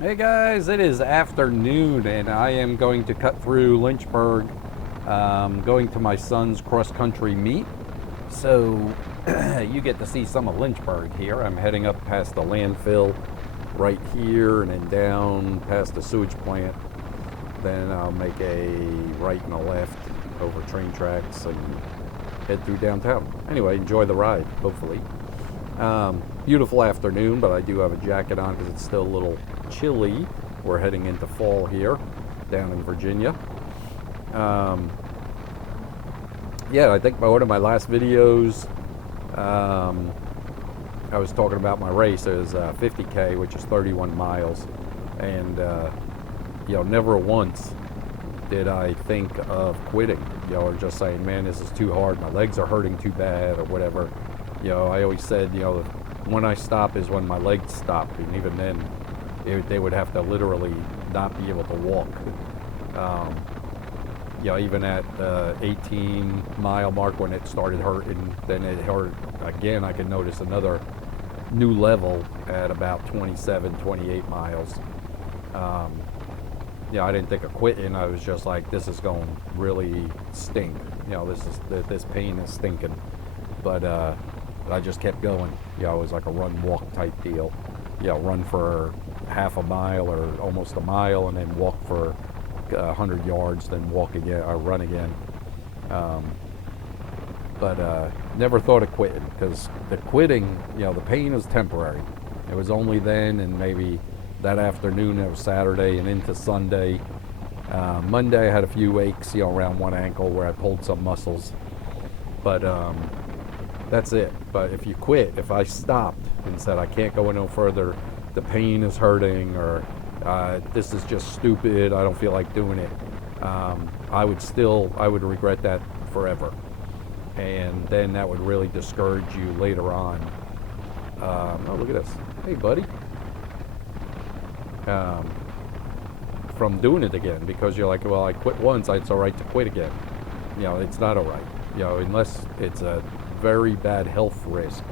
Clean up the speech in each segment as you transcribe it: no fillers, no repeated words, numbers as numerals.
Hey guys, it is afternoon and I am going to cut through Lynchburg, going to my son's cross-country meet. So you get to see some of Lynchburg here. I'm heading up past the landfill right here and then down past the sewage plant. Then I'll make a right and a left over train tracks and head through downtown. Anyway, enjoy the ride, hopefully. Beautiful afternoon, but I do have a jacket on because it's still a little chilly. We're heading into fall here down in Virginia. Yeah, I think by one of my last videos, I was talking about my race. It was 50K, which is 31 miles. And, never once did I think of quitting, or just saying, man, this is too hard. My legs are hurting too bad or whatever. I always said, when I stop is when my legs stop. And even then, they would have to literally not be able to walk. Even at the 18-mile mark when it started hurting, then it hurt again. I could notice another new level at about 27, 28 miles. I didn't think of quitting. I was just like, this is going to really stink. This pain is stinking. But I just kept going. It was like a run-walk type deal. Run for half a mile or almost a mile, and then walk for 100 yards, then walk again or run again. But never thought of quitting, because the quitting, the pain is temporary. It was only then, and maybe that afternoon, it was Saturday and into Sunday. Monday I had a few aches, around one ankle where I pulled some muscles. But that's it. But if you quit, if I stopped and said I can't go no further, the pain is hurting, or this is just stupid, I don't feel like doing it, I would regret that forever. And then that would really discourage you later on. Oh, look at this. Hey, buddy. From doing it again, because you're like, well, I quit once, it's all right to quit again. It's not all right. Unless it's a very bad health risk.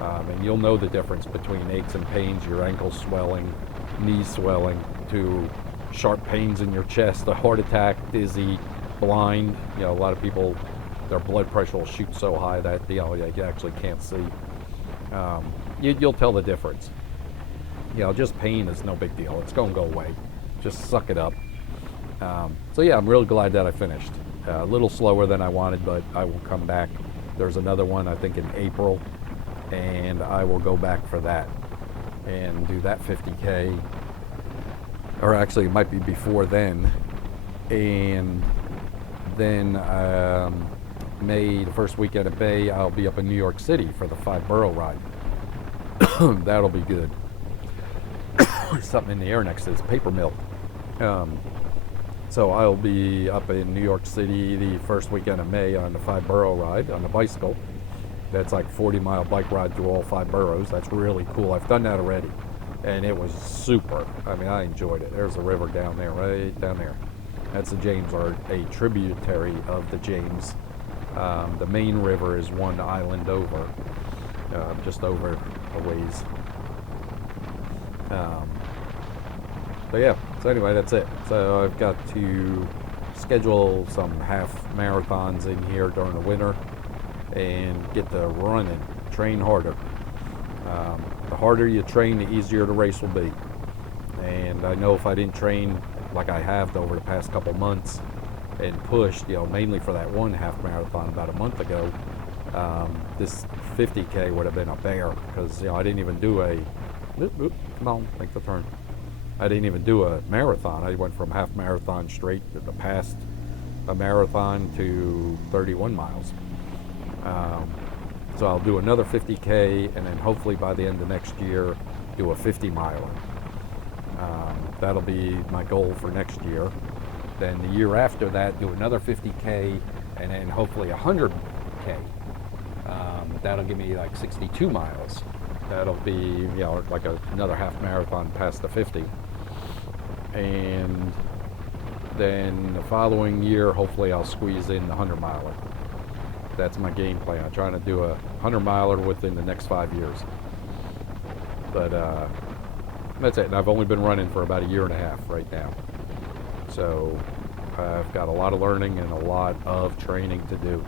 And you'll know the difference between aches and pains, your ankles swelling, knees swelling, to sharp pains in your chest, a heart attack, dizzy, blind. A lot of people, their blood pressure will shoot so high that you actually can't see. You'll tell the difference. Just pain is no big deal. It's going to go away. Just suck it up. So yeah, I'm really glad that I finished. A little slower than I wanted, but I will come back. There's another one, I think, in April, and I will go back for that and do that 50K. Or actually, it might be before then. And then May, the first weekend of May, I'll be up in New York City for the 5-borough ride. That'll be good. Something in the air next to this paper mill. So I'll be up in New York City the first weekend of May on the 5-borough ride on the bicycle. That's like 40-mile bike ride through all 5 boroughs. That's really cool. I've done that already, and it was super. I mean, I enjoyed it. There's a river down there, right down there. That's the James, or a tributary of the James. The main river is one island over, just over a ways. But yeah, so anyway, that's it. So I've got to schedule some half marathons in here during the winter and get to running, train harder. The harder you train, the easier the race will be. And I know if I didn't train like I have over the past couple months and pushed, mainly for that one half marathon about a month ago, this 50K would have been a bear, because I didn't even do come on, make the turn. I didn't even do a marathon. I went from half marathon straight to the past a marathon to 31 miles. So I'll do another 50K, and then hopefully by the end of next year, do a 50-miler. That'll be my goal for next year. Then the year after that, do another 50K, and then hopefully 100K. That'll give me like 62 miles. That'll be, like another half marathon past the 50. And then the following year, hopefully I'll squeeze in the 100-miler. That's my game plan. I'm trying to do a 100-miler within the next 5 years. But That's it. And I've only been running for about a year and a half right now. So I've got a lot of learning and a lot of training to do.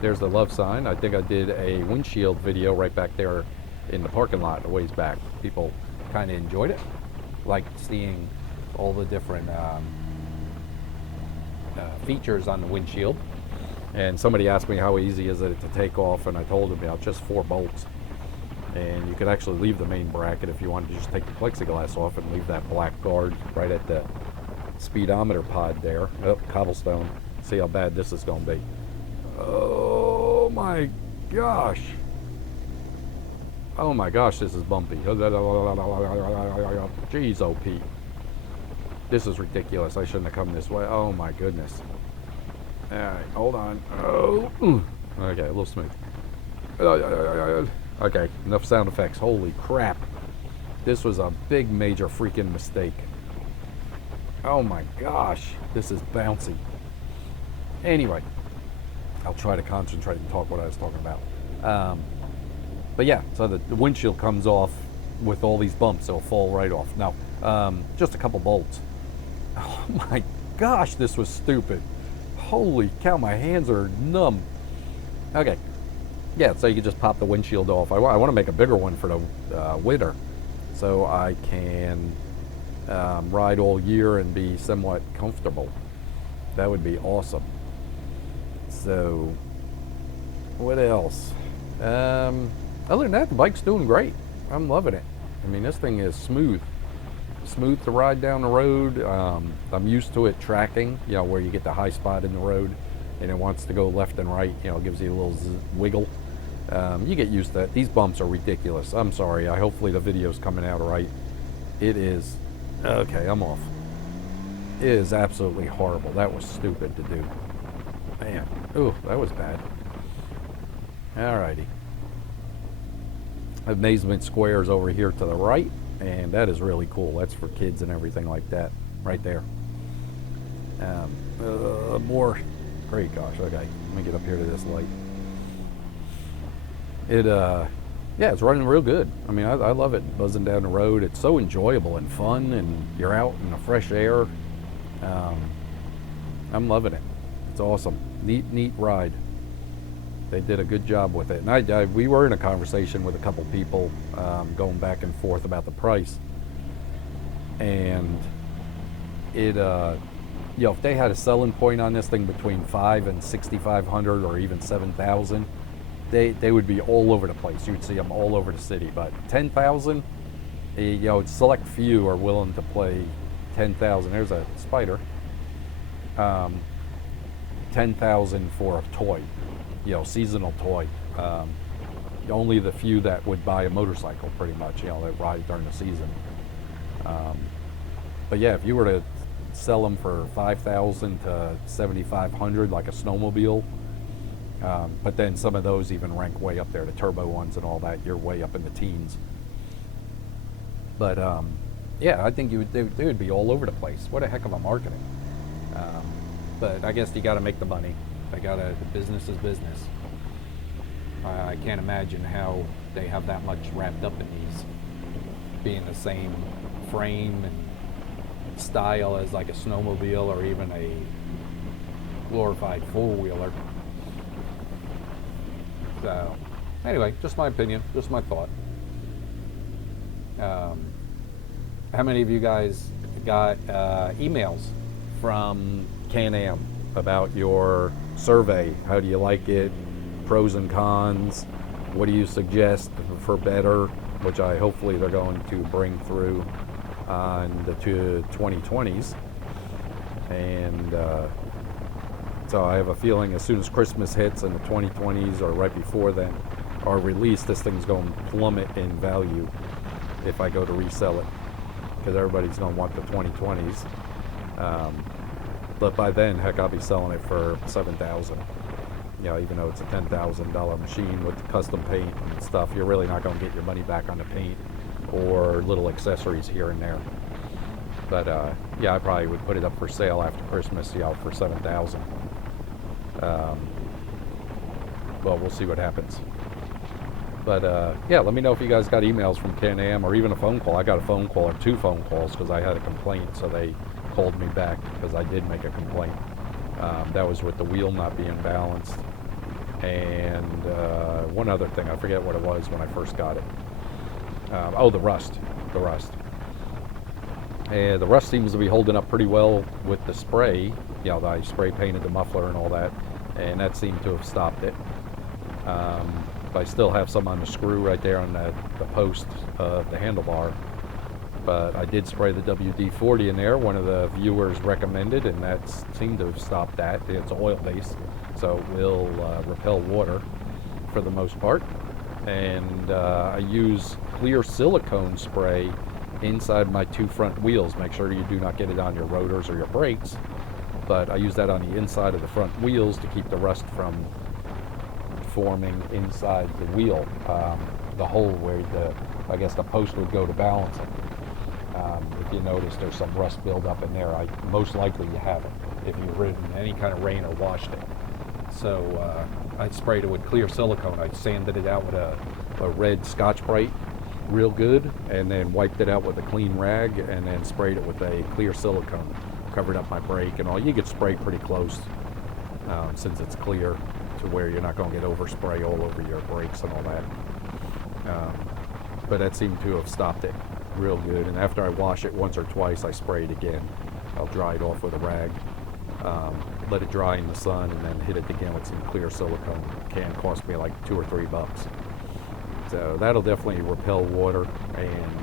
There's the love sign. I think I did a windshield video right back there in the parking lot a ways back. People kind of enjoyed it, like seeing all the different features on the windshield. And somebody asked me how easy is it to take off, and I told them, yeah, just 4 bolts. And you could actually leave the main bracket if you wanted to just take the plexiglass off and leave that black guard right at the speedometer pod there. Oh, cobblestone. See how bad this is going to be. Oh my gosh. Oh my gosh, this is bumpy. Jeez, OP. This is ridiculous. I shouldn't have come this way. Oh my goodness. Alright, hold on. Oh. Okay, a little smooth. Okay, enough sound effects. Holy crap. This was a big, major freaking mistake. Oh my gosh. This is bouncy. Anyway, I'll try to concentrate and talk what I was talking about. But yeah, so the windshield comes off with all these bumps. It'll fall right off. Now, just a couple bolts. Oh my gosh, this was stupid. Holy cow, my hands are numb. Okay. Yeah, so you can just pop the windshield off. I want to make a bigger one for the winter so I can ride all year and be somewhat comfortable. That would be awesome. So, what else? Other than that, the bike's doing great. I'm loving it. I mean, this thing is smooth to ride down the road. I'm used to it tracking, you know, where you get the high spot in the road and it wants to go left and right, you know, it gives you a little wiggle. You get used to that. These bumps are ridiculous. I'm sorry. Hopefully the video's coming out right. It is. Okay, I'm off. It is absolutely horrible. That was stupid to do. Man. Ooh, that was bad. Alrighty. Amazement Square's over here to the right, and that is really cool. That's for kids and everything like that, right there. More. Great gosh. Okay, let me get up here to this light. Yeah, it's running real good. I mean, I love it. Buzzing down the road. It's so enjoyable and fun, and you're out in the fresh air. I'm loving it. It's awesome. Neat ride. They did a good job with it. And we were in a conversation with a couple people going back and forth about the price. And it, you know, if they had a selling point on this thing between $5,000 and $6,500 or even $7,000, they would be all over the place. You would see them all over the city. But $10,000, you know, select few are willing to play $10,000. There's a spider. $10,000 for a toy, you know, seasonal toy. Only the few that would buy a motorcycle, pretty much, you know, that ride during the season. But yeah, if you were to sell them for $5,000 to $7,500, like a snowmobile. But then some of those even rank way up there, the turbo ones and all that. You're way up in the teens. But yeah, I think they would be all over the place. What a heck of a marketing. But I guess you got to make the money. The business is business. I can't imagine how they have that much wrapped up in these, being the same frame and style as like a snowmobile or even a glorified four-wheeler. So, anyway, just my opinion, just my thought. How many of you guys got emails from Can-Am about your survey? How do you like it? Pros and cons? What do you suggest for better? Which hopefully they're going to bring through on the 2020s. And so I have a feeling as soon as Christmas hits and the 2020s or right before then are released, this thing's going to plummet in value if I go to resell it, because everybody's going to want the 2020s. But by then, heck, I'll be selling it for $7,000. You know, even though it's a $10,000 machine with custom paint and stuff, you're really not going to get your money back on the paint or little accessories here and there. But yeah, I probably would put it up for sale after Christmas, you know, for $7,000. Well, we'll see what happens. But yeah, let me know if you guys got emails from Can-Am or even a phone call. I got a phone call or 2 phone calls because I had a complaint, so they called me back because I did make a complaint. That was with the wheel not being balanced. And one other thing, I forget what it was when I first got it. Oh, the rust. And the rust seems to be holding up pretty well with the spray. You know, I spray painted the muffler and all that, and that seemed to have stopped it. I still have some on the screw right there on the post of the handlebar. But I did spray the WD-40 in there. One of the viewers recommended, and that seemed to have stopped that. It's oil-based, so it will repel water for the most part. And I use clear silicone spray inside my 2 front wheels. Make sure you do not get it on your rotors or your brakes. But I use that on the inside of the front wheels to keep the rust from forming inside the wheel, the hole where I guess the post would go to balance it. If you notice, there's some rust buildup in there. Most likely you haven't if you've ridden any kind of rain or washed it. So I sprayed it with clear silicone. I sanded it out with a red Scotch-Brite real good, and then wiped it out with a clean rag, and then sprayed it with a clear silicone. Covered up my brake and all. You could spray pretty close since it's clear, to where you're not going to get overspray all over your brakes and all that. But that seemed to have stopped it real good. And after I wash it once or twice, I spray it again. I'll dry it off with a rag, let it dry in the sun, and then hit it again with some clear silicone. Can cost me like $2 or $3. So that'll definitely repel water and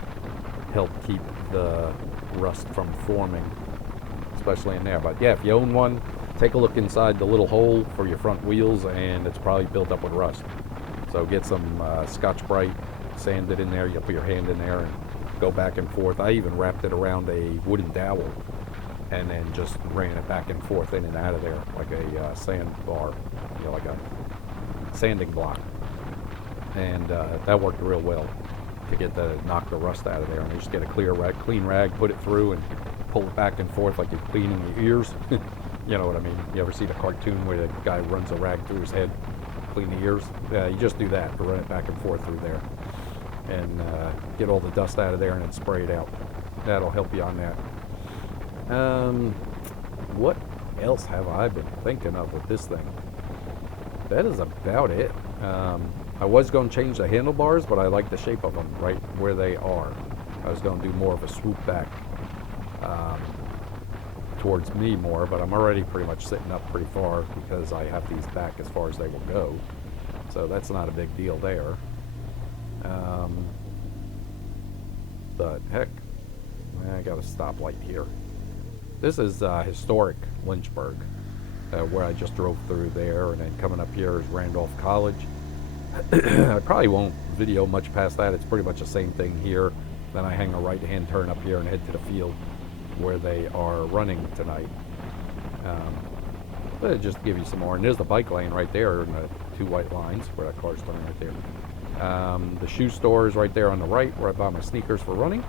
help keep the rust from forming, especially in there. But yeah, if you own one, take a look inside the little hole for your front wheels, and it's probably built up with rust. So get some Scotch-Brite, sand it in there. You'll put your hand in there and go back and forth. I even wrapped it around a wooden dowel and then just ran it back and forth in and out of there like a sand bar, you know, like a sanding block. And that worked real well to knock the rust out of there. And you just get a clean rag, put it through, and pull it back and forth like you're cleaning your ears. You know what I mean? You ever see the cartoon where the guy runs a rag through his head, clean the ears? You just do that, run it back and forth through there, and get all the dust out of there and then spray it out. That'll help you on that. What else have I been thinking of with this thing? That is about it. I was going to change the handlebars, but I like the shape of them right where they are. I was going to do more of a swoop back towards me more, but I'm already pretty much sitting up pretty far because I have these back as far as they will go. So that's not a big deal there. But heck, I got a stoplight here. This is historic Lynchburg, where I just drove through there, and then coming up here is Randolph College. I probably won't video much past that. It's pretty much the same thing here. Then I hang a right-hand turn up here and head to the field where they are running tonight. But it just give you some more. And there's the bike lane right there, and the 2 white lines where that car's turning right there. The shoe store is right there on the right where I buy my sneakers for running.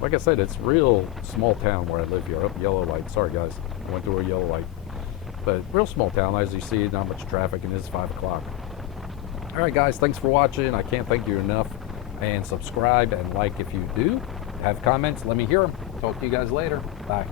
Like I said, it's real small town where I live here. Oh, yellow light. Sorry guys, I went through a yellow light. But real small town, as you see, not much traffic, and it's 5 o'clock. All right, guys, thanks for watching. I can't thank you enough. And subscribe and like if you do. Have comments, let me hear them. Talk to you guys later. Bye.